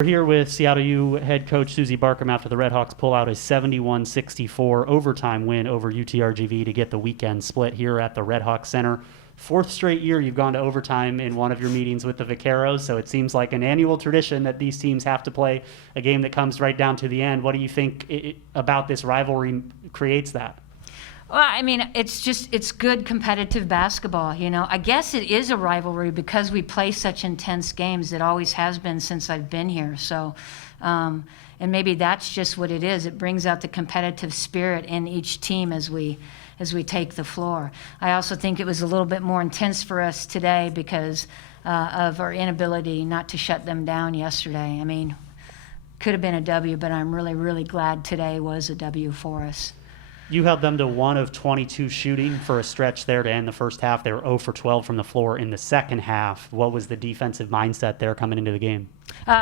We're here with Seattle U head coach Suzy Barcomb after the Redhawks pull out a 71-64 overtime win over UTRGV to get the weekend split here at the Redhawks Center. Fourth straight year you've gone to overtime in one of your meetings with the Vaqueros, so it seems like an annual tradition that these teams have to play a game that comes right down to the end. What do you think about this rivalry creates that? Well, I mean, it's good competitive basketball, you know. I guess it is a rivalry because we play such intense games. It always has been since I've been here. So, and maybe that's just what it is. It brings out the competitive spirit in each team as we take the floor. I also think it was a little bit more intense for us today because of our inability not to shut them down yesterday. I mean, could have been a W, but I'm really, really glad today was a W for us. You held them to 1 of 22 shooting for a stretch there to end the first half. They were 0 for 12 from the floor in the second half. What was the defensive mindset there coming into the game?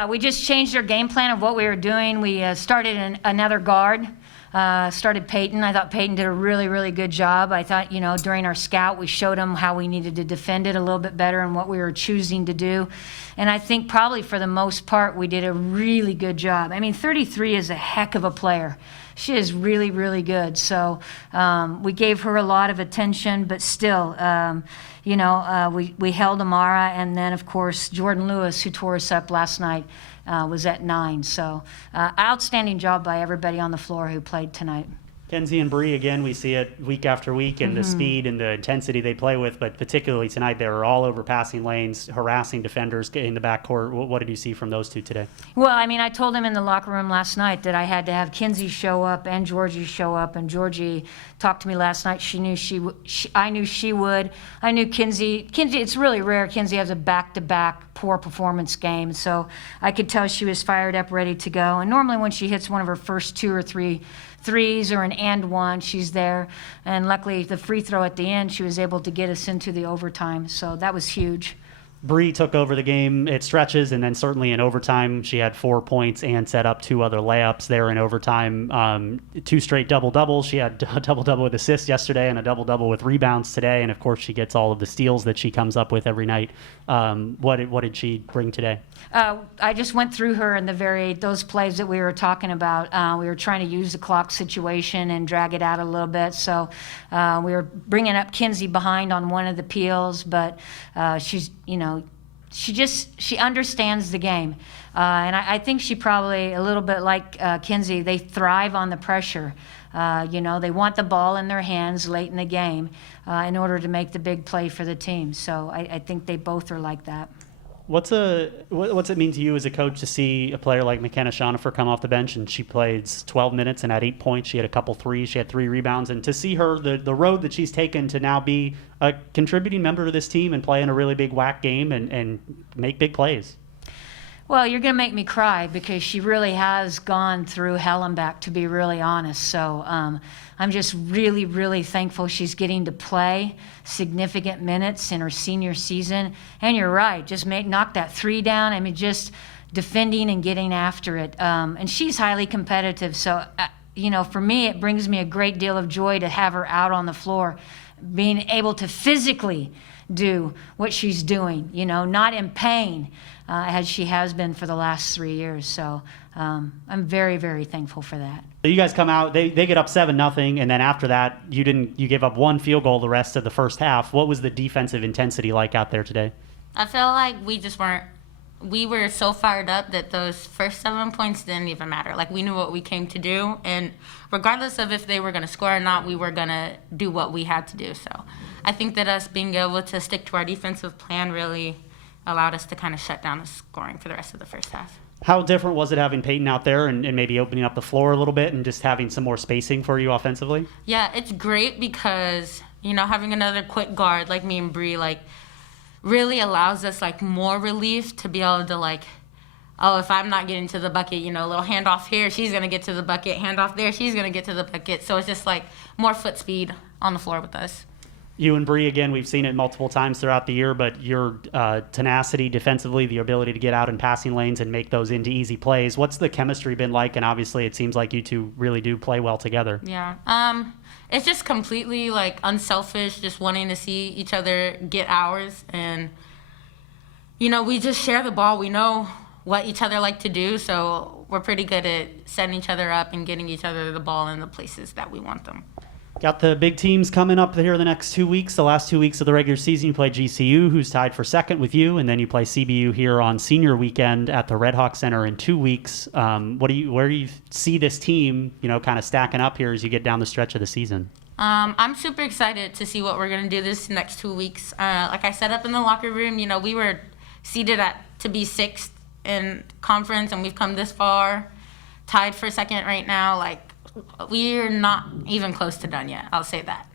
We just changed our game plan of what we were doing. We started another guard, started Peyton. I thought Peyton did a really, really good job. I thought, you know, during our scout, we showed him how we needed to defend it a little bit better and what we were choosing to do. And I think probably for the most part, we did a really good job. I mean, 33 is a heck of a player. She is really, really good. So we gave her a lot of attention, but still, you know, we held Amara, and then, of course, Jordan Lewis, who tore us up last night, was at 9. So outstanding job by everybody on the floor who played tonight. McKenzi and Bree, again, we see it week after week and the speed and the intensity they play with, but particularly tonight they were all over passing lanes, harassing defenders in the backcourt. What did you see from those two today? Well, I mean, I told him in the locker room last night that I had to have Kinsey show up and Georgie show up, and Georgie talked to me last night. She knew I knew she would. I knew Kinsey, it's really rare. Kinsey has a back-to-back poor performance game, so I could tell she was fired up, ready to go. And normally when she hits one of her first 2 or 3 threes or an and one, she's there. And luckily the free throw at the end, she was able to get us into the overtime, so that was huge. Bree took over the game at stretches, and then certainly in overtime she had 4 points and set up 2 other layups there in overtime. 2 straight double-doubles. She had a double-double with assists yesterday and a double-double with rebounds today, and of course she gets all of the steals that she comes up with every night. What did she bring today? I just went through her in those plays that we were talking about. We were trying to use the clock situation and drag it out a little bit. So we were bringing up Kinsey behind on one of the peels, but she's, you know, she understands the game. And I think she probably, a little bit like Kinsey, they thrive on the pressure. You know, they want the ball in their hands late in the game in order to make the big play for the team. So I think they both are like that. What's it mean to you as a coach to see a player like McKenna Shonifer come off the bench, and she played 12 minutes and had 8 points, she had a couple threes, she had 3 rebounds, and to see her, the road that she's taken to now be a contributing member to this team and play in a really big WAC game and make big plays? Well, you're going to make me cry because she really has gone through hell and back, to be really honest. So I'm just really, really thankful she's getting to play significant minutes in her senior season. And you're right, just knock that 3 down. I mean, just defending and getting after it. And she's highly competitive. So, you know, for me, it brings me a great deal of joy to have her out on the floor, being able to physically do what she's doing, you know, not in pain as she has been for the last 3 years. So I'm very, very thankful for that. So you guys come out, they get up 7-0, and then after that you gave up 1 field goal the rest of the first half. What was the defensive intensity like out there today? I feel like we were so fired up that those first 7 points didn't even matter. Like, we knew what we came to do, and regardless of if they were going to score or not, we were going to do what we had to do. So I think that us being able to stick to our defensive plan really allowed us to kind of shut down the scoring for the rest of the first half. How different was it having Peyton out there and maybe opening up the floor a little bit and just having some more spacing for you offensively? Yeah, it's great because, you know, having another quick guard like me and Bree, like, really allows us, like, more relief to be able to, like, oh, if I'm not getting to the bucket, you know, a little handoff here, she's going to get to the bucket, handoff there, she's going to get to the bucket. So it's just, like, more foot speed on the floor with us. You and Bree, again, we've seen it multiple times throughout the year, but your tenacity defensively, the ability to get out in passing lanes and make those into easy plays. What's the chemistry been like? And obviously it seems like you two really do play well together. Yeah. It's just completely, like, unselfish, just wanting to see each other get ours. And, you know, we just share the ball. We know what each other like to do. So we're pretty good at setting each other up and getting each other the ball in the places that we want them. Got the big teams coming up here the next 2 weeks. The last 2 weeks of the regular season, you play GCU, who's tied for second with you, and then you play CBU here on senior weekend at the Red Hawk Center in 2 weeks. Where do you see this team, kind of stacking up here as you get down the stretch of the season? I'm super excited to see what we're going to do this next 2 weeks. Like I said up in the locker room, we were seeded to be sixth in conference, and we've come this far, tied for second right now. Like, we're not even close to done yet. I'll say that.